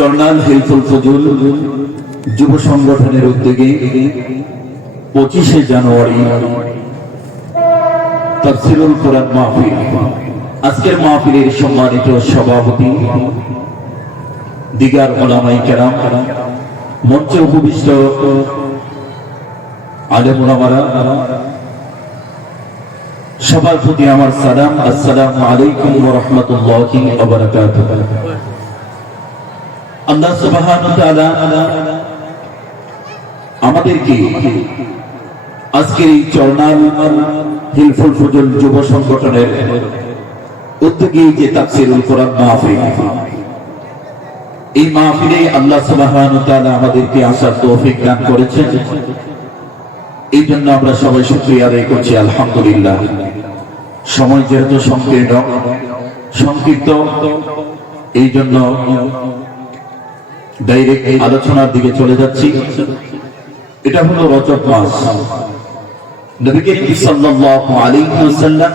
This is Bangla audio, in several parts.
চরনাল হেলফুল ফজল যুব সংগঠনের উদ্যোগে 25শে জানুয়ারি তাফসীরুল কোরআন মাহফিল। আজকের মাহফিলের সম্মানিত সভাপতি, দিগার উলামায়ে কেরাম, মঞ্চে উপবিষ্ট আলেম উলামারা, সবার প্রতি আমার সালাম। আসসালামু আলাইকুম ওয়া রাহমাতুল্লাহি ওয়া বারাকাতুহু। আল্লাহ সুবহানাহু ওয়া তাআলা আমাদেরকে আজকের এই চরনাল হিলফুল ফজল যুব সংগঠনের উদ্যোগে যে তাফসীরুল কোরআন মাহফিল, এই মাহফিলে আল্লাহ সুবহানাহু ওয়া তাআলা আমাদেরকে আসার তৌফিক দান করেছেন। এই জন্য আমরা সবাই শুকরিয়া আদায় করছি, আলহামদুলিল্লাহ। সময় যেহেতু সংক্ষিপ্ত, এই জন্য ডাইরেক্ট আলোচনার দিকে চলে যাচ্ছি। এটা হলো রজব মাস। নবী করিম সাল্লাল্লাহু আলাইহি ওয়াসাল্লাম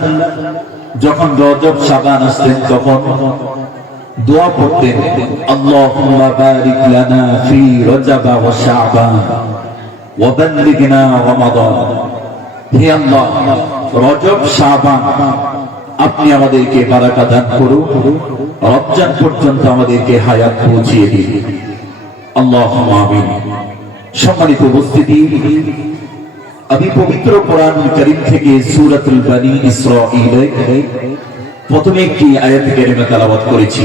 যখন রজব শাবান আসতেন তখন দোয়া পড়তেন, আল্লাহুম্মা বারিক লানা ফি রজব ওয়া শাবান ওয়া বাল্লিগনা রমাদান। হে আল্লাহ, রজব শাবান আপনি আমাদেরকে বারাকা দান করুন, রমজান পর্যন্ত আমাদেরকে হায়াত পৌঁছিয়ে দিন, আল্লাহুম্মা আমিন। সম্মানিত উপস্থিতি, আমি পবিত্র কোরআন কারীম থেকে সূরাতুল বনী ইসরাঈল প্রথমে একটি আয়াত কারিমা তেলাওয়াত করেছি।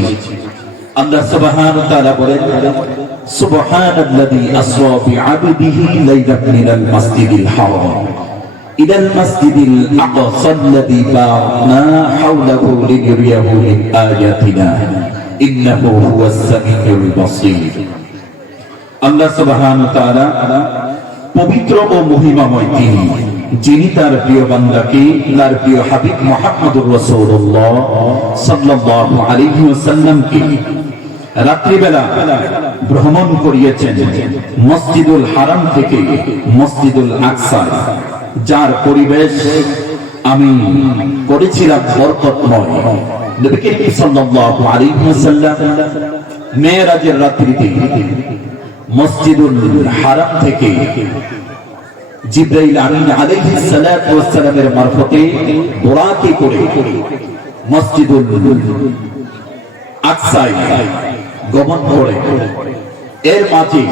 আল্লাহ সুবহানাহু ওয়া তাআলা বলেন, সুবহানাল্লাযী আসরা বিআবদিহি লাইলান মিনাল মাসজিদিল হারাম ইলাল মাসজিদিল আকসাল্লাযী বারাকনা হাওলাহু লিনুরিয়াহু মিন আয়াতিনা ইন্নাহু হুয়াস সামিউল বাসীর। আল্লাহ সুবহানাহু ওয়া তাআলা পবিত্র ও মহিমাময় তিনি, যিনি তার প্রিয় বান্দাকে, তার প্রিয় হাবিব মুহাম্মদুর রাসূলুল্লাহ সাল্লাল্লাহু আলাইহি ওয়াসাল্লামকে রাত্রিবেলা ভ্রমণ করিয়েছেন মসজিদুল হারাম থেকে মসজিদুল আকসা, যার পরিবেশ আমি করেছিলাম বরকতময়। নবী করিম সাল্লাল্লাহু আলাইহি ওয়াসাল্লাম মেরাজের রাত্রিতে মসজিদুল হারাম থেকে জিবরাইল আমিন আলাইহিস সালাতু ওয়াস সালামের মারফতে বোরাকে করে মসজিদুল আকসায় গমন করে। এর মাঝে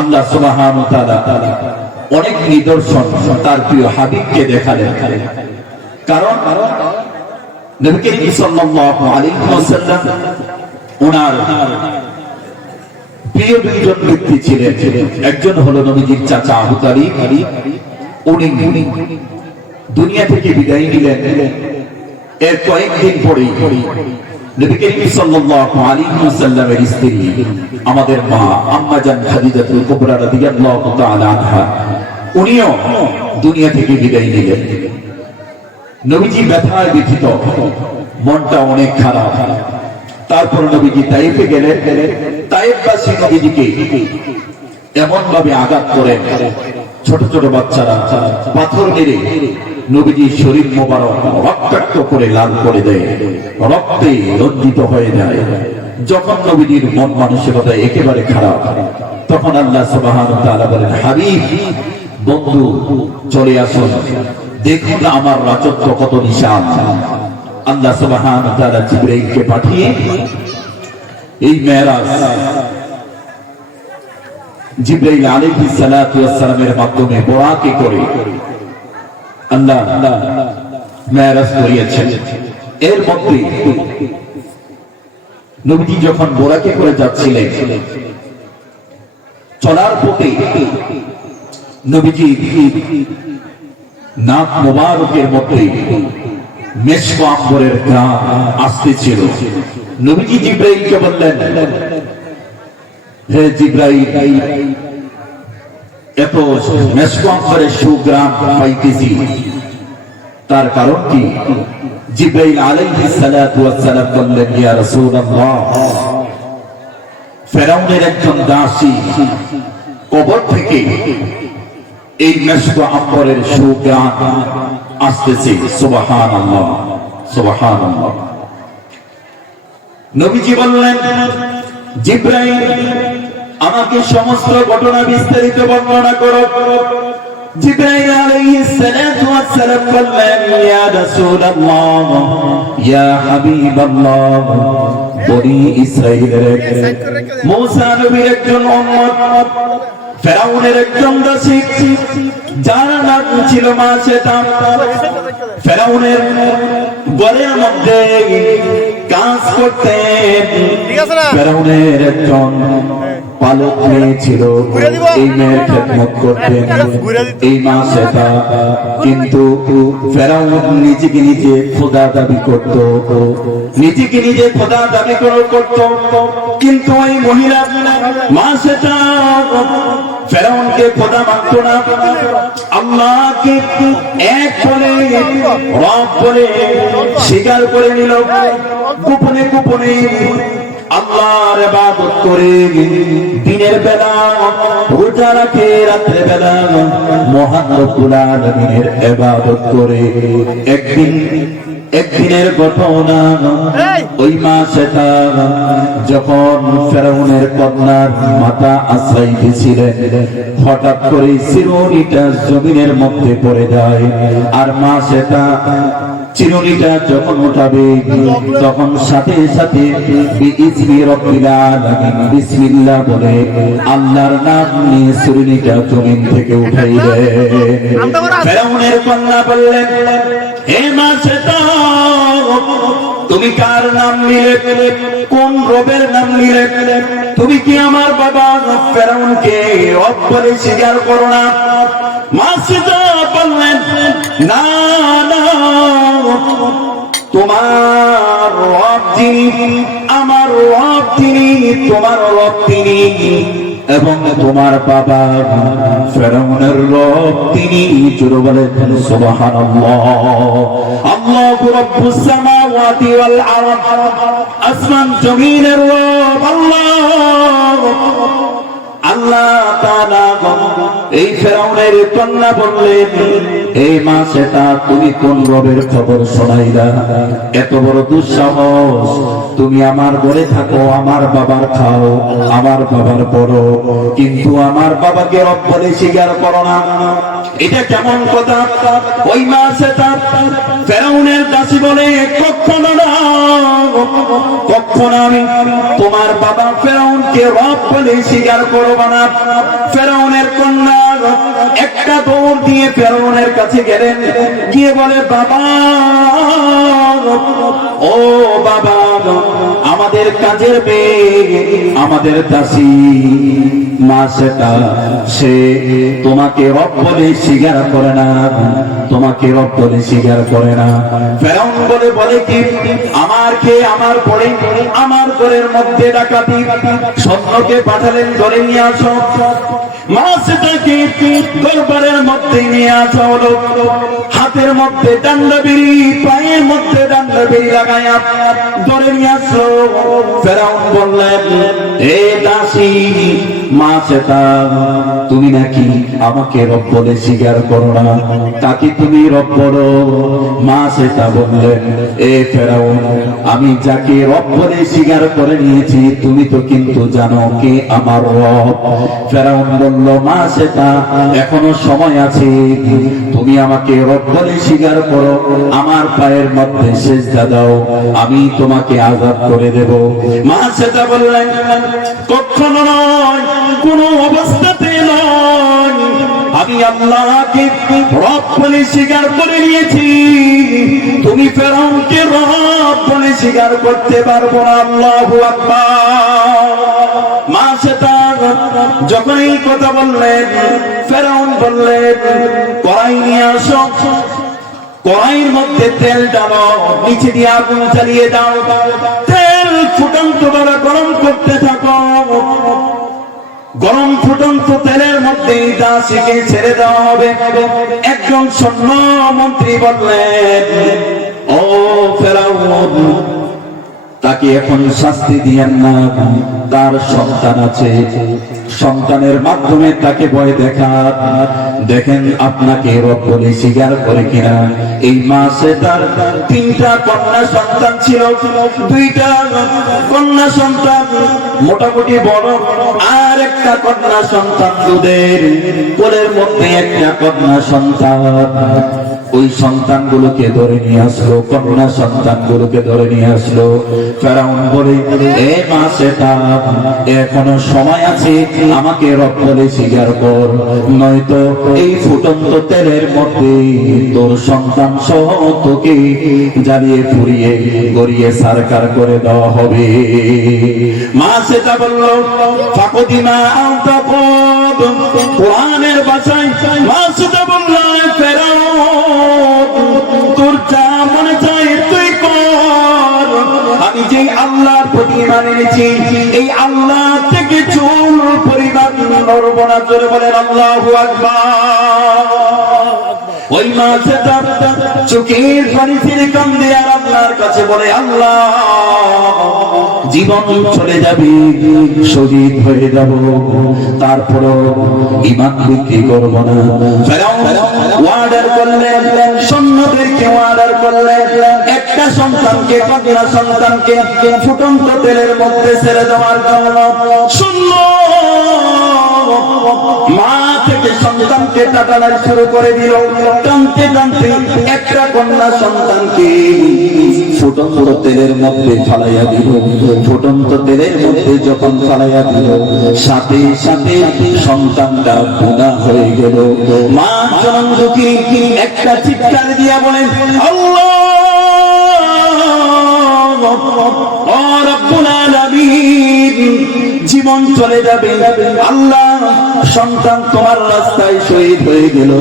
আল্লাহ সুবহানাহু ওয়া তাআলা অনেক নিদর্শন তার প্রিয় হাবিবকে দেখালেন। কারণ নবী করিম সাল্লাল্লাহু আলাইহি ওয়াসাল্লাম ওনার প্রিয় দুইজন ব্যক্তি ছিলেন। একজন হলো নবীজির চাচা আবু তালিব, উনি দুনিয়া থেকে বিদায় নিলেন। এর কয়েকদিন পরেই নবী করিম সাল্লাল্লাহু আলাইহি ওয়াসাল্লামের স্ত্রী আমাদের মা আম্মা জান খাদিজাতুল কুবরা রাদিয়াল্লাহু তাআলা আনহা, উনিও দুনিয়া থেকে বিদায় নিলেন। নবীজি ব্যথায় ব্যথিত, মনটা অনেক খারাপ। তারপর নবীজি তায়েফে গেলেন। তায়েফবাসী নবীজিকে এমন ভাবে আঘাত করেন, ছোট ছোট বাচ্চারা পাথর মেরে নবীজির শরীর মোবারক রক্তাক্ত করে লাল করে দেয়, রক্তে রঞ্জিত হয়ে যায়। যখন নবীজির মন মানসিকতা একেবারে খারাপ, তখন আল্লাহ সুবহানাহু ওয়া তাআলা বলেন, হাবিব বন্ধু চলে আসুন, দেখুন আমার রাজত্ব কত বিশাল। আল্লাহ সুবহানাহু ওয়া তাআলা জিবরাইলকে পাঠিয়ে এই মেরাজ জিবরাইল আলাইহিস সালাতু ওয়াস সালামের মাধ্যমে বোরাকে করে আল্লাহ মেরাজ করিয়েছেন। এর মধ্যে নবীজি যখন বোরাকে করে যাচ্ছিলেন, চলার পথে নবীজি নাক মোবারকের মধ্যে মেশক আম্বরের ঘ্রাণ আসতেছিল। নবীজি জিবরাইলকে বললেন, হে জিবরাইল, এত মেশক আম্বরের সুঘ্রাণ পাইতেছি, তার কারণ কি? জিবরাইল আলাইহিস সালাতু ওয়াস সালাম বললেন, ইয়া রাসূলুল্লাহ, ফেরাউনের একজন দাসী কবর থেকে এই মেশক আম্বরের সুঘ্রাণ আসতেছে। সুবহানাল্লাহ, সুবহানাল্লাহ। নবীজি বললেন, জিবরাইল আমাকে সমস্ত ঘটনা বিস্তারিত বর্ণনা করো। জিবরাইল আলাইহিস সালাতু ওয়াস সালাম বললেন, ইয়া রাসূলুল্লাহ, ইয়া হাবিবাল্লাহ, বনি ইসরাঈলের মুসা নবীর একজন উম্মত, ফেরাউনের একজন দাসী, যার নাম ছিল মাসেতা। ফেরাউনের ঘরের মধ্যে কাজ করতেন। ফেরাউনের একজন পালক মেয়ে ছিল, এই মেয়ের খেদমত করতেন এই মাসেতা। কিন্তু ফেরাউন নিজেকে নিজে খোদা দাবি করত, নিজেকে নিজে খোদা দাবি করত। কিন্তু ওই মহিলা মাসেতা ফেরাউনকে খোদা মানত না, আল্লাহকে এক বলে রব বলে স্বীকার করে নিল। গোপনে গোপনে আল্লাহর ইবাদত করে দিনের বেলা রোজা রাখে, রাতের বেলা মহান রব্বুল আলামিনের ইবাদত করে। একদিনের ঘটনা, ওই মাসেটা যখন ফেরাউনের কন্যার মাথা আশ্রাইতেছিলেন, হঠাৎ করে চিরুনিটা জমিনের মধ্যে পড়ে যায়। আর মাসেটা চিরুনিটা যখন উঠাবে, তখন সাথে সাথে বিইজনি রব্বিল আলামিন, বিসমিল্লাহ বলে আল্লাহর নাম নিয়ে চিরুনিটা জমিন থেকে উঠাইলে। ফেরাউনের কন্যা বললেন, হে মাসেটা, তুমি কার নাম নিলে? কোন রবের নাম নিলে? তুমি কি আমার বাবা ফেরাউনকে রব বলে স্বীকার করো না? মাসেটা বললেন, না না, তোমার রব যিনি, আমার রব তিনি, তোমার রব তিনি, এবং তোমার বাবা ফেরাউনের রব তিনি। জোরে বলেন সুবহানাল্লাহ। আল্লাহু রাব্বুস সামাওয়াতি ওয়াল আরদ, আসমান জমিনের রব আল্লাহ। আল্লাহ তাআলা এই ফেরাউনের কন্যা বললেন, এই মাসেটা তুমি কোন রবের খবর শোনাইলা? এত বড় দুঃসাহস, তুমি আমার ঘরে থাকো, আমার বাবার খাও, আমার বাবার পড়ো, কিন্তু আমার বাবাকে রব বলে স্বীকার করো না। এটা কেমন কথা? ওই মাসেটা ফেরাউনের দাসী বলে, কখনো না, কখনো আমি তোমার বাবা ফেরাউনকে রব বলে স্বীকার করব না। ফেরাউনের কন্যা একটা দৌড় দিয়ে ফেরাউনের কাছে গেলেন, গিয়ে বলে, বাবা, ও বাবা, আমাদের কাজের মেয়ে, আমাদের দাসী মাসেটা, সে তোমাকে রব বলে স্বীকার করে না, তোমাকে রব বলে স্বীকার করে না। ফেরাউন বলে কি, আমার খেয়ে আমার পরে আমার ঘরের মধ্যে ডাকাতি, সৈন্যকে পাঠালেন, ধরে নিয়ে আসো। মাসেটাকে দরবারের মধ্যে নিয়ে আসা হলো, হাতের মধ্যে ডান্ডা বিড়ি, পায়ের মধ্যে ডান্ডা বিড়ি লাগায়া ধরে নিয়ে আসলো। ফেরাউন বললেন, এ দাসী মাসেটা, তুমি নাকি আমাকে রব বলে স্বীকার করো না, তাকে তুমি রব বলো? মাসেটা বললেন, এ ফেরাউন, আমি যাকে রব বলে স্বীকার করে নিয়েছি, তুমি তো কিন্তু জানো কে আমার রব। ফেরাউন বলল, মাসেটা, এখনো সময় আছে, তুমি আমাকে রব বলে স্বীকার করো, আমার পায়ের মধ্যে সেজদা দাও, আমি তোমাকে আযাব করে দেব। মাসেটা বললেন, কখনো নয়, কোন অবস্থাতে নয়, আমি আল্লাহকে রব বলে স্বীকার করে নিয়েছি, তুমি ফেরাউনকে রব বলে স্বীকার করতে পারবো না। আল্লাহু আকবার। মাসেটা যখন এই কথা বললেন, ফেরাউন বললেন, কড়াই নিয়ে আসো, কড়াইয়ের মধ্যে তেল ডালো, নিচে দিয়ে আগুন জ্বালিয়ে দাও, তেল ফুটন্ত দ্বারা গরম করতে থাকো। গরম ফুটন্ত তেলের মধ্যে দাসীকে ছেড়ে দেওয়া হবে। একজন সৈন্য মন্ত্রী বললেন, ও ফেরাউন, তাকে এখন শাস্তি দিয়েন না, তার সন্তান আছে, সন্তানের মাধ্যমে তাকে ভয় দেখান, দেখেন আপনাকে রব বলে স্বীকার করে কিনা। এই মাসে তার 3টা কন্যা সন্তান ছিল, 2টা কন্যা সন্তান মোটামুটি বড়, আর একটা কন্যা সন্তান দুধের কোলের মধ্যে একটা কন্যা সন্তান। ওই সন্তানগুলোকে ধরে নিয়ে আসলো, কন্যা সন্তানগুলোকে ধরে নিয়ে আসলো। ফেরাউন বলে, এ মাসে তার এখনো সময় আছে, আমাকে রব বলে স্বীকার কর, নয়তো এই ফুটন্ত তেলের মধ্যে তোর সন্তান সহ তোকে জ্বালিয়ে পুড়িয়ে গড়িয়ে সারকার করে দেওয়া হবে। মা সেটা বললো, ফাকুদিমা আনতাকুদ, কোরআনের ভাষায় মা সেটা বললো, ফেরাউন তোর যা মনে চায় তুই কর, আমি যে আল্লাহর প্রতি ঈমান এনেছি এই আল্লাহ থেকে চুল পরিমাণ নড়ব না। জোরে বলেন আল্লাহু আকবার। ওই মা সেটা চোখের পানি ছেড়ে কান্দে আর আল্লাহর কাছে বলে, আল্লাহ জীবন চলে যাবে, শহীদ হয়ে যাব, তারপরও ঈমান বিক্রি করব না। ফেরাউন অর্ডার করলেন, সৈন্যদেরকে অর্ডার করলেন, একটা সন্তানকে, কন্যা সন্তানকে ফুটন্ত তেলের মধ্যে ছেড়ে দেওয়ার জন্য। শূন্য মা থেকে সন্তানকে টাটানো শুরু করে দিল, টানতে টানতে একটা কন্যা সন্তানকে ফুটন্ত তেলের মধ্যে ফালাইয়া দিল। ফুটন্ত তেলের মধ্যে যখন ফালাইয়া দিল, সাথে সাথে সন্তানটা গুনাহ হয়ে গেল। মা জনম দুঃখী একটা চিৎকার দিয়া বলেন, আল্লাহ ও রব্বুল আলামিন, জীবন চলে যাবে, আল্লাহ সন্তান তোমার রাস্তায় শহীদ হয়ে গেল,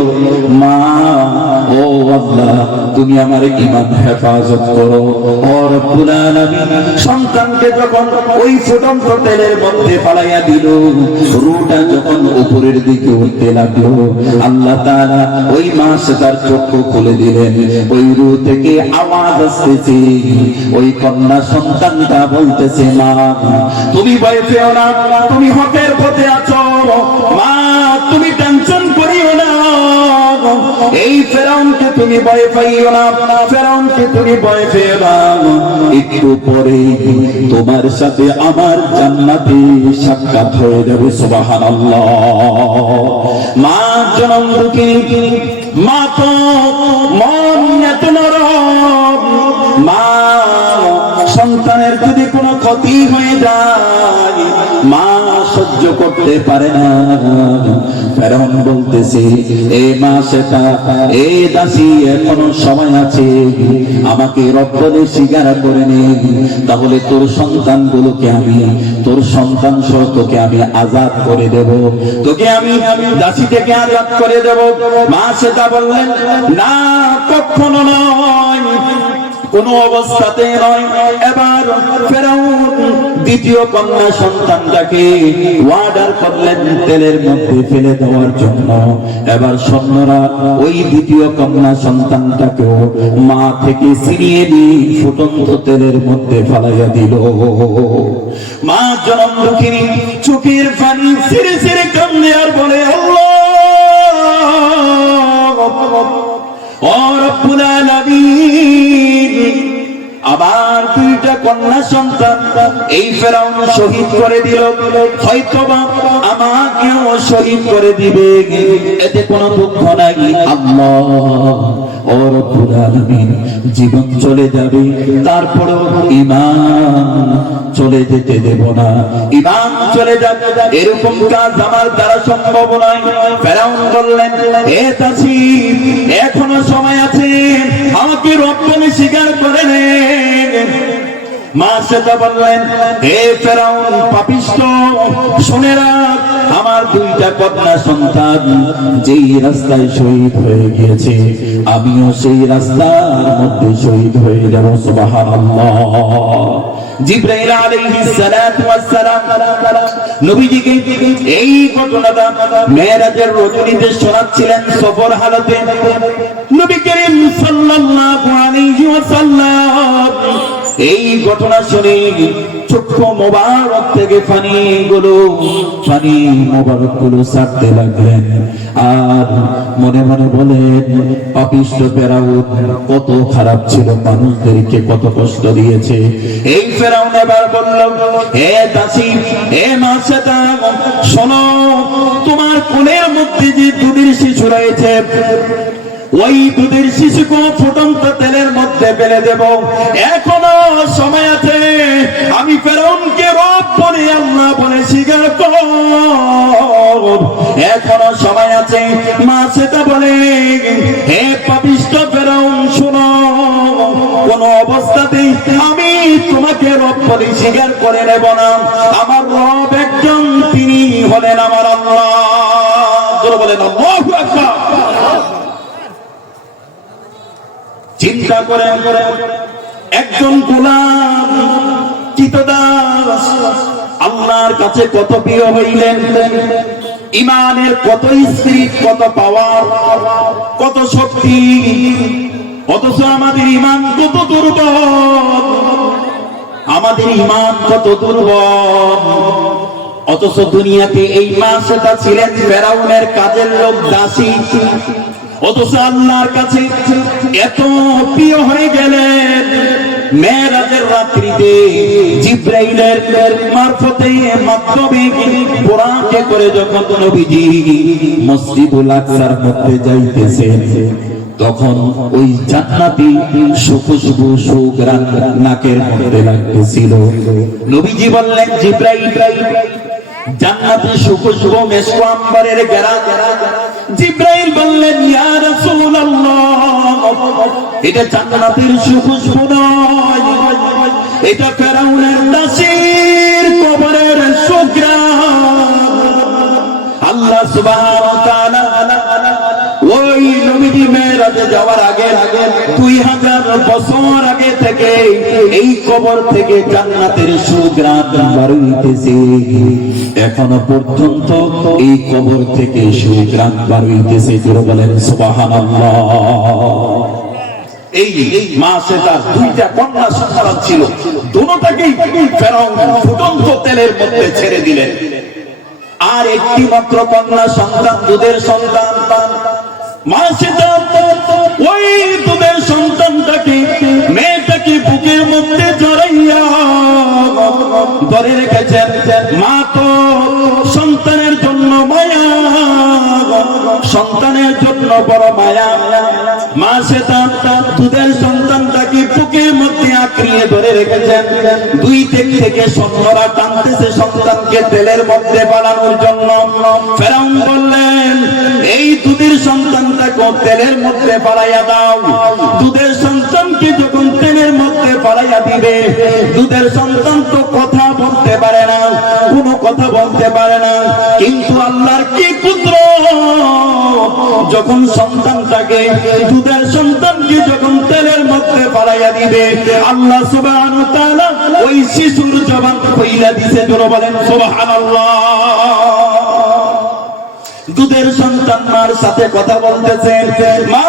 মা ও আল্লাহ তুমি আমার ঈমান হেফাজত করো। ও রব্বুল আলামিন, সন্তানকে যখন ওই ফুটন্ত তেলের মধ্যে ফালাইয়া দিল, রূহটা যখন উপরের দিকে উঠতে লাগলো, আল্লাহ তাআলা ওই মা তার চক্ষু খুলে দিলেন। ওই রূহ থেকে আওয়াজ আসতেছে, ওই কন্যা সন্তানটা বলতেছে, মা তুমি ভয় পেও না, তুমি হকের পথে আছো, মা তুমি টেনশন করিও না, এই ফেরাউনকে তুমি ভয় পাইও না, ফেরাউনকে তুমি ভয় পেও না, একটু পরে তোমার সাথে আমার জান্নাতে সাক্ষাৎ হয়ে যাবে। সুবহানাল্লাহ। মা জনম দুঃখী, মা তো মন এত নরম, মা সন্তানের যদি কোনো ক্ষতি হয়ে যায় মা সহ্য করতে পারে না। ফেরাউন বলতেছে, এ মা সেটা, এ দাসী এখনো সময় আছে, আমাকে রব বলে স্বীকার করে নে, তাহলে তোর সন্তানগুলোকে আমি, তোর সন্তান সহ তোকে আমি আজাদ করে দেব, তোকে আমি দাসী থেকে আজাদ করে দেব। মা সেটা বললেন, না কখনো নয়, কোন অবস্থাতে নয়। এবার ফেরাউন দ্বিতীয় কন্যা সন্তানটাকে অর্ডার করলেন তেলের মধ্যে ফেলে দেওয়ার জন্য। এবার সৈন্যরা ওই দ্বিতীয় কন্যা সন্তানটাকেও মা থেকে ছিনিয়ে নিয়ে ফুটন্ত তেলের মধ্যে ফালাইয়া দিল। মা জনম দুঃখিনী চোখের পানি ছিঁড়ে ছিঁড়ে কান্দে আর বলে, আল্লাহ ও রব্বুল আলামিন, আবার 2টা কন্যা সন্তান এই ফেরাউন শহীদ করে দিল, হয়তোবা আমাকেও শহীদ করে দিবে, এতে কোনো দুঃখ নাই। আল্লাহ ও রব্বুল আলামিন, জীবন চলে যাবে, তারপরেও ঈমান চলে যেতে দেব না, ঈমান চলে যাবে, এরকম কাজ আমার দ্বারা সম্ভব নয়। ফেরাউন বললেন, হে দাসী এখনো সময় আছে, আমাকে রব বলে স্বীকার করে নে। মা সেটা বললেন, হে ফেরাউন পাপিষ্ঠ, শুনে রাখ, আমার 2টা কন্যা সন্তান যেই রাস্তায় শহীদ হয়ে গিয়েছে, আমিও সেই রাস্তার মধ্যে শহীদ হয়ে যাব। সুবহানাল্লাহ। জিবরাইল আলাইহিস সালাতু ওয়াস সালাম নবীজিকে এই ঘটনাটা মেরাজের রজনীতে শোনাচ্ছিলেন সফর হালতে। নবী করিম সাল্লাল্লাহু আলাইহি ওয়াসাল্লাম এই ঘটনা শুনে চক্ষু মোবারক থেকে পানি মোবারক গুলো ছাড়তে লাগলেন। আর মনে মনে বলেন পাপিষ্ঠ ফেরাউন কত খারাপ ছিল, মানুষদেরকে কত কষ্ট দিয়েছে। এই ফেরাউন এবার বলল, হে দাসী, হে মাসেদা, শোনো, তোমার কোলের মধ্যে যে দুধের শিশু রয়েছে, ওই দুধের শিশুকে ফুটন্ত তেলের মধ্যে ফেলে দেব। এখনো সময় আছে, আমি ফেরাউনকে রব বলে আল্লাহ বলে স্বীকার করো, এখনো সময় আছে। মা সেটা বলে, হে পাপিষ্ঠ ফেরাউন, শোনো, কোন অবস্থাতেই আমি তোমাকে রব বলে স্বীকার করে নেব না। আমার রব একজন, তিনি হলেন আমার আল্লাহ। বলেন আল্লাহু আকবার। চিন্তা করেন, একজন গোলাম চিতদাস আল্লাহর কাছে কত প্রিয় হইলেন, ইমানের কত স্পিরিট, কত পাওয়ার, কত শক্তি, অথচ আমাদের ইমান কত দুর্বল, আমাদের ইমান কত দুর্বল। অথচ দুনিয়াতে এই মাসেটা ছিলেন ফেরাউনের কাজের লোক, দাসী, অথচ আল্লাহর কাছে এত প্রিয় হয়ে গেলেন। মেরাজের রাত্রিতে জিবরাইলের মারফতে মাধ্যমে বুরাকে করে যখন নবীজি মসজিদুল আকসার মধ্যে যাইতেছেন, তখন ওই জান্নাতি সুখুশবু সুঘ্রাণ নাকের মধ্যে লাগতেছিল। নবীজি বললেন, জিবরাইল, জান্নাতে সুখুশবু মেশক আম্বরের ঘেরা। জিবরাইল বললেন, ইয়া রাসূলুল্লাহ, এটা জান্নাতের সুখুশবু নয়, এটা ফেরাউনের দাসীর কবরের সুঘ্রাণ। আল্লাহ সুবহানাহু ওয়া তাআলা ওই নবীজি মেরাজে যাওয়ার আগে 2000 বছর আগে থেকে এই কবর থেকে জান্নাতের সুঘ্রাণ বার হইতেছে। এখনো পর্যন্ত এই কবর থেকে সুঘ্রাণ বার হইতেছে। জোরে বলেন সুবহানাল্লাহ। এই মাসে তার দুইটা কন্যা সন্তান ছিল, দুটোটাকেই ফেরাউন ফুটন্ত তেলের মধ্যে ছেড়ে দিলেন। আর একটি মাত্র কন্যা সন্তান, দুধের সন্তান। মাসে ওই দুধের সন্তানটাকে, মেয়েটাকে বুকের মধ্যে জড়াইয়া ধরে রেখেছেন। মা তো সন্তানের জন্য মায়া, সন্তানের জন্য বড় মায়া। মা সে তার দুধের সন্তানটাকে বুকের মধ্যে আঁকড়িয়ে ধরে রেখেছেন। দুই দিক থেকে সৈন্যরা টানতেছে সন্তানকে তেলের মধ্যে পালানোর জন্য। ফেরাউন বললেন, এই দুধের সন্তানটাকে তেলের মধ্যে পালাইয়া দাও। দুধের সন্তানকে যখন তেলের মধ্যে পালাইয়া দিবে, দুধের সন্তান তো কথা বলতে পারে না, কোনো কথা বলতে পারে না, কিন্তু আল্লাহর কি কুদরত, যখন সন্তানটাকে, দুধের সন্তানকে যখন তেলের মধ্যে পালাইয়া দিবে, আল্লাহ সুবহানাহু ওয়া তাআলা ওই শিশুর জবান খুইলা দিয়েছে। জোরে বলেন সুবহানাল্লাহ। দুধের সন্তান মার সাথে কথা বলতেছে, মা,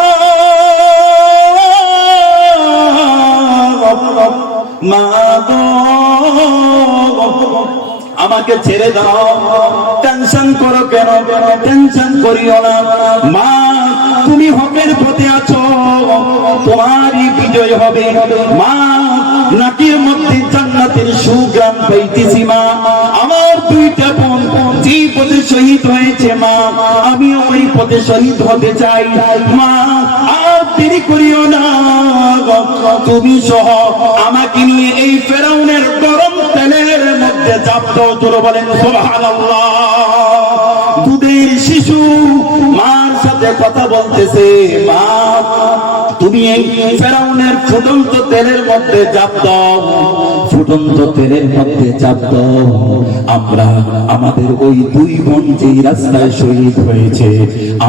মা গো, আমাকে ছেড়ে দাও, টেনশন করো কেন, টেনশন করিও না, মা, তুমি হকের পথে আছো, তোমারই বিজয় হবে। মা, নাকের মধ্যে জান্নাতের সুঘ্রাণ পাইতেছি। মা, আমার দুইটা বোন যে পথে শহীদ হয়েছে, মা, আমি ওই পথে শহীদ হতে চাই। মা, আর দেরি করিও না, তুমি সহ আমাকে নিয়ে এই ফেরাউনের গরম তেলের মধ্যে চাপ দাও। জোরে বলেন সুবহানাল্লাহ। দুধের শিশু মার সাথে কথা বলতেছে, মা, তুমি এই ফেরাউনের ফুটন্ত তেলের মধ্যে চাপ দাও, ফুটন্ত তেলের মধ্যে চাপ দাও। আমরা আমাদের ওই দুই বোন যে রাস্তায় শহীদ হয়েছে,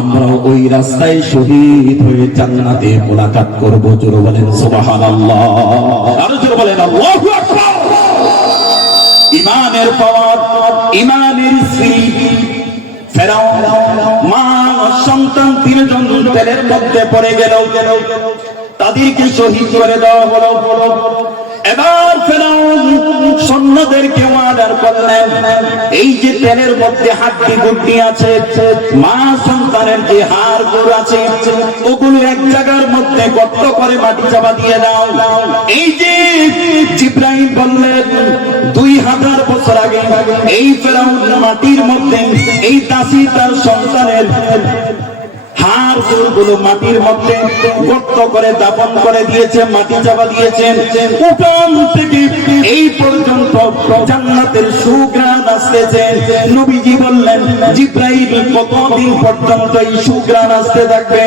আমরা ওই রাস্তায় শহীদ হয়ে জান্নাতে মোলাকাত করব। জোরে বলেন সুবহানাল্লাহ। আরো জোরে বলেন আল্লাহু আকবার। ইমানের পাওয়ার, ইমানের স্পিরিট। ফেরাউন মা সন্তান তিনজন তেলের মধ্যে পড়ে গেল, তাদেরকে শহীদ করে দেওয়া হলো। এবার ফেরাউন সৈন্যদেরকে অর্ডার করলেন, এই যে তেলের মধ্যে হাড্ডি গুড্ডি আছে, মা সন্তানের যে হাড় গোড় আছে, ওগুলো এক জায়গার মধ্যে গর্ত করে মাটি চাপা দিয়ে দাও। এই যে জিবরাইল বললেন 2000 বছর আগে এই ফেরাউন মাটির মধ্যে এই দাসী তার সন্তানের হাড় গুলো মাটির মধ্যে গর্ত করে দাফন করে দিয়েছে, মাটি চাপা দিয়েছেন। ওখান থেকে এই পর্যন্ত জান্নাতের সুঘ্রাণ আসতেছে। নবীজি বললেন জিবরাইল কতদিন পর্যন্ত এই সুঘ্রাণ আসতে থাকবে?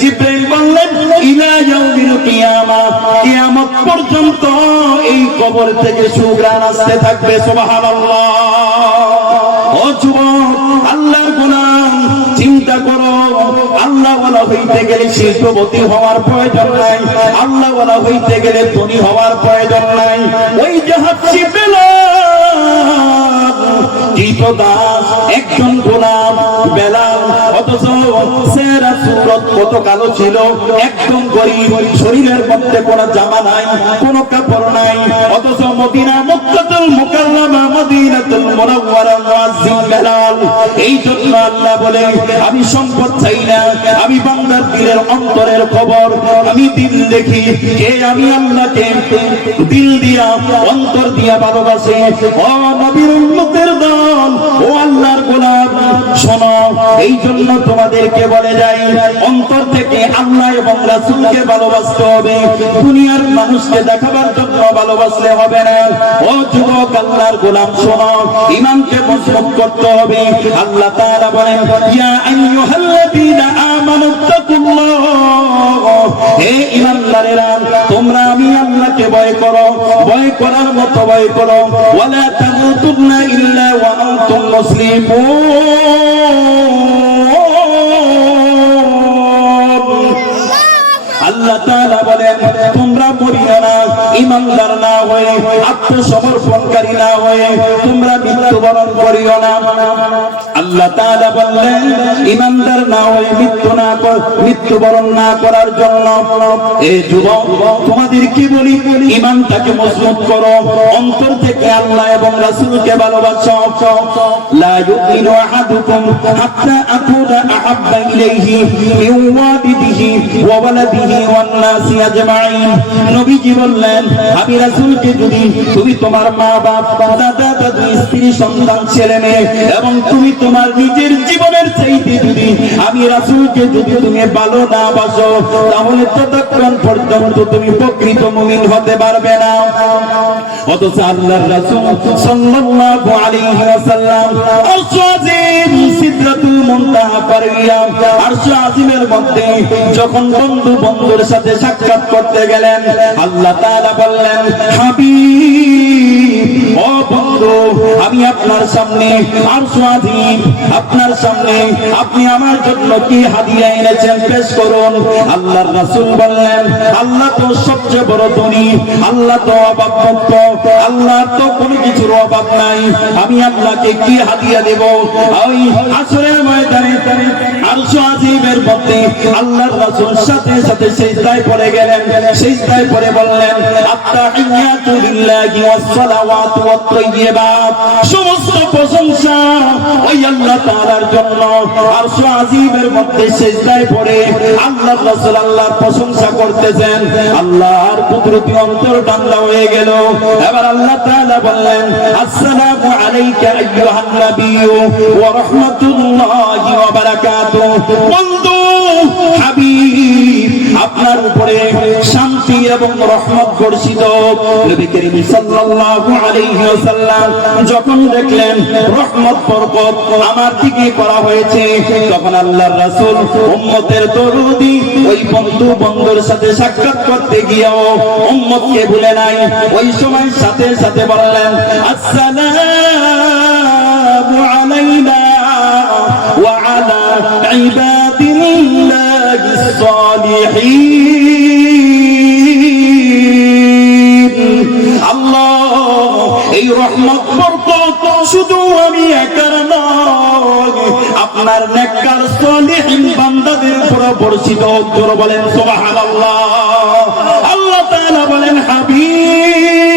জিবরাইল বললেন ইলা ইয়াউমিল কিয়ামা, কিয়ামত পর্যন্ত এই কবর থেকে সুঘ্রাণ আসতে থাকবে। সুবহানাল্লাহ। ও যুবক, আল্লাহর গোলাম, চিন্তা করো, আল্লাহ ওয়ালা হইতে গেলে শিল্পপতি হওয়ার প্রয়োজন নাই, আল্লাহ ওয়ালা হইতে গেলে ধনী হওয়ার প্রয়োজন নাই। ওই যে হাফসি দাস একজন গোলাম বেলাল, অথচ চেহারা সুরত কত কালো ছিল, একদম গরীব, শরীরের মধ্যে কোনো জামা নাই, কোনো কাপড় নাই, অথচ মদিনা মক্কাতুল মুকাররমা মদিনাতুল মুনাওয়ারা মুয়াজ্জিন বেলাল। এই জন্য আল্লাহ বলে আমি সম্পদ চাই না, আমি বান্দার দিলের অন্তরের খবর আমি দিল দেখি। কে আমি আল্লাহকে দিল দিয়া অন্তর দিয়া ভালোবাসে। ও নবীর উম্মতের দল, ও আল্লাহর গোলাম, শোনো, এই জন্য তোমাদেরকে বলে যাই অন্তর থেকে আল্লাহ এবং রাসূলকে ভালোবাসতে হবে। দুনিয়ার মানুষকে দেখাবার জন্য ভালোবাসলে হবে না। ও যুবক, আল্লাহর গোলাম শোনো, ঈমানকে মজবুত করতে হবে। আল্লাহ তাআলা বলেন ইয়া আইয়ুহাল্লাযীনা আমানু তাকুল্লাহ, হে ঈমানদারেরা, তোমরা আমি আল্লাহকে ভয় করো, ভয় করার মতো ভয় করো। ওয়ালা তামুতুন্না ইল্লা ওয়া আনতুম মুসলিমুন। আল্লাহ তাআলা বলেন তোমরা মরিও না, ঈমানদার না হয়ে, আত্মসমর্পণকারী না হয়ে তোমরা মৃত্যুবরণ করিও না। আল্লাহ তাআলা বললেন ঈমানদার না হয়ে মৃত্যুবরণ না করার জন্য। এই যুবক, তোমাদের কি বলি, ঈমানটাকে মজবুত করো, অন্তর থেকে আল্লাহ এবং রাসূলকে ভালোবাসো। লা ইউমিনু আহাদুকুম হাত্তা আকুনা আহাব্বা ইলাইহি মিন ওয়ালিদিহি ওয়া ওয়ালাদিহি ওয়ান নাসি আজমাইন। নবীজি বললেন আমি রাসূলকে যদি তুমি তোমার মা বাপ, দাদা দাদু, স্ত্রী সন্তান ছেলে মেয়ে এবং তুমি তোমার নিজের জীবনের চাইতে যদি আমি রাসূলকে যদি তুমি ভালো না বাসো, তাহলে ততক্ষণ পর্যন্ত তুমি প্রকৃত মুমিন হতে পারবে না। অথচ আল্লাহর রাসূল সাল্লাল্লাহু আলাইহি ওয়াসাল্লাম আরশ আজিম, সিদরাতুল মুনতাহা পারিয়া আরশ আজিমের মধ্যে যখন বন্ধুর সাথে সাক্ষাৎ করতে গেলেন, আল্লাহ তাআলা বললেন হাবিব, ও বন্ধু, আমি আপনার সামনে আরশ আজিম, আপনার সামনে আপনি আমার জন্য কি হাদিয়া এনেছেন পেশ করুন। আল্লাহর রাসূল বললেন আল্লাহ তো সবচেয়ে বড় ধনী, আল্লাহ তো অভাবমুক্ত, আল্লাহ তো কোনো কিছুর অভাব নাই, আমি আপনাকে কি হাদিয়া দেব? ওই আসরের ময়দানে আরশ আজিমের মধ্যে আল্লাহর রাসূল সাথে সাথে সিজদায় পড়ে গেলেন। সিজদায় পড়ে বললেন আত্তাহিয়াতু লিল্লাহি ওয়াস সালাওয়াতু ওয়াত তাইয়্যিবাত, সমস্ত প্রশংসা ওই আল্লাহ তাআলার জন্য। আরশ আজিমের মধ্যে সিজদায় পড়ে আল্লাহর রাসূল আল্লাহর প্রশংসা করতেছেন। আল্লাহর কুদরতি অন্তর ঠান্ডা হয়ে গেল। এবার আল্লাহ তাআলা বললেন আসসালামু আলাইকা আইয়ুহান নাবিয়্যু ওয়া রাহমাতুল্লাহি ওয়া বারাকাতুহু। বন্ধু হাবিব, আপনার উপরে শান্তি এবং রহমত বর্ষিত। নবী করিম সাল্লাল্লাহু আলাইহি ওয়াসাল্লাম যখন দেখলেন রহমত বরকত আমার দিকে করা হয়েছে, তখন আল্লাহর রাসূল উম্মতের দরুদি ওই বন্ধুর সাথে সাক্ষাৎ করতে গিয়েও উম্মতকে ভুলে নাই। ওই সময় সাথে সাথে বললেন আসসালামু আলাইনা ওয়া আলা ইবাদিল্লাহিস সালিহিন। আল্লাহ, এই রহমত বরকত শুধু আমি একার নয়, আপনার নেককার সালিহিন বান্দাদের উপর বর্ষিত হোক। বলেন সুবহানাল্লাহ। আল্লাহ তাআলা বলেন হাবিব,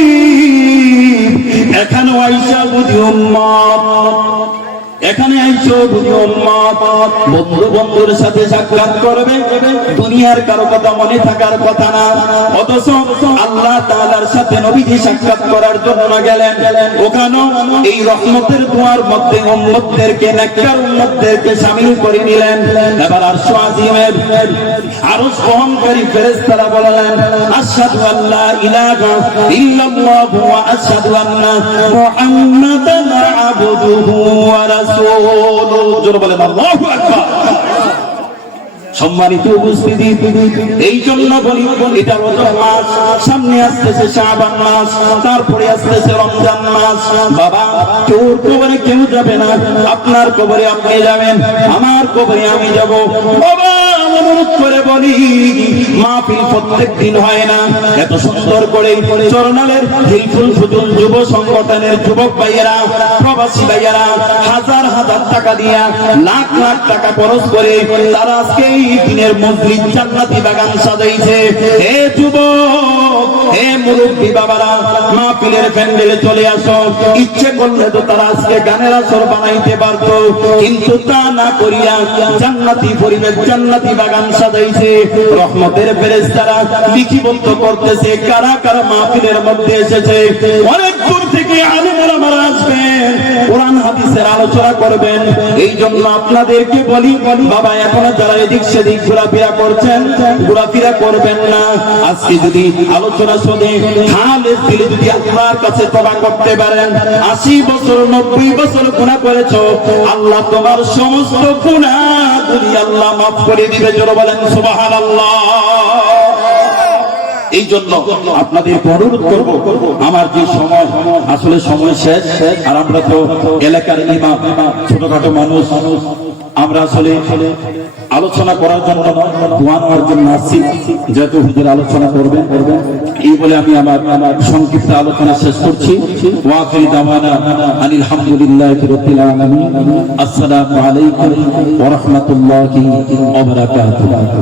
এখানে আইসা বুঝি উম্মত, এখানে আইসো বুঝি উম্মত, বন্ধু বন্ধুর সাথে সাক্ষাৎ করবে, দুনিয়ার কারো কথা মনে থাকার কথা না, অথচ আল্লাহ তাআলার সাথে নবীজি সাক্ষাৎ করার জন্য গেলেন। ওখানে এই রহমতের দুয়ার মধ্যে উম্মতদেরকে, নেককার উম্মতদেরকে শামিল করে নিলেন। এবার আরশ আজিমের আরশ বহনকারী ফেরেশতারা বললেন, আশহাদু আল্লা ইলাহা ইল্লাল্লাহু ওয়া আশহাদু আন্না মুহাম্মাদান আবদুহু ওয়া রাসূলুহু। জোরে বলেন আল্লাহু আকবার। সম্মানিত উপস্থিতি, এই জন্য বলি এটা রজব মাস, সামনে আসতেছে শাবান মাস, তারপরে আসতেছে রমজান মাস। বাবা, কেউ কবরে কেউ যাবে না, আপনার কবরে আপনি যাবেন, আমার কবরে আমি যাব। বাবা, অনুরোধ করে বলি, মাহফিল প্রত্যেক দিন হয় না। এত সুন্দর করে চরণালের হিলফুল ফুজুল যুব সংগঠনের যুবক ভাইয়েরা, প্রবাসী ভাইয়েরা হাজার হাজার টাকা দিয়া, লাখ লাখ টাকা খরচ করে তারা আজকে এই দিনের মসজিদ জান্নাতি বাগান সাজাইছে। হে যুবক, হে মুরব্বী বাবারা, মাহফিলের প্যান্ডেলে চলে আসো। ইচ্ছে করলে তো তারা আজকে গানের আসর বানাইতে পারতো, কিন্তু তা না করিয়া জান্নাতি পরিবেশ, জান্নাতি বাগান সাজাইছে। রহমতের ফেরেশতারা লিপিবদ্ধ করতেছে কারা কারা মাহফিলের মধ্যে এসেছে। অনেক দূর থেকে আলেম ওলামারা আসবেন, কোরআন হাদিসের আলোচনা করবেন। এই জন্য আপনাদেরকে বলি, বাবা, এখন যারা এদিক সেদিক ঘোরাফেরা করছেন, ঘোরাফেরা করবেন না। আজকে যদি আলোচনা শুনে খালেস দিলে যদি আল্লাহর কাছে তওবা করতে পারেন, 80 বছর 90 বছর গুনাহ করেছো, আল্লাহ তোমার সমস্ত গুনাহগুলি আল্লাহ মাফ করে দিবে। জোরে বলেন সুবহানাল্লাহ। এই জন্য আপনাদের অনুরোধ করব, আমার যে সময়, আসলে সময় শেষ, আর আমরা তো এলাকার ইমাম, ছোটখাটো মানুষ, আমরা আসলে আলোচনা করার জন্য, দোয়া নেওয়ার জন্য আসছি, যেহেতু হুজুর আলোচনা করবেন, এই বলে আমি আমার সংক্ষিপ্ত আলোচনা শেষ করছি। ওয়া আখিরু দাওয়ানা আনিল হামদুলিল্লাহি রাব্বিল আলামিন। আসসালামু আলাইকুম ওয়া রাহমাতুল্লাহি ওয়া বারাকাতুহু।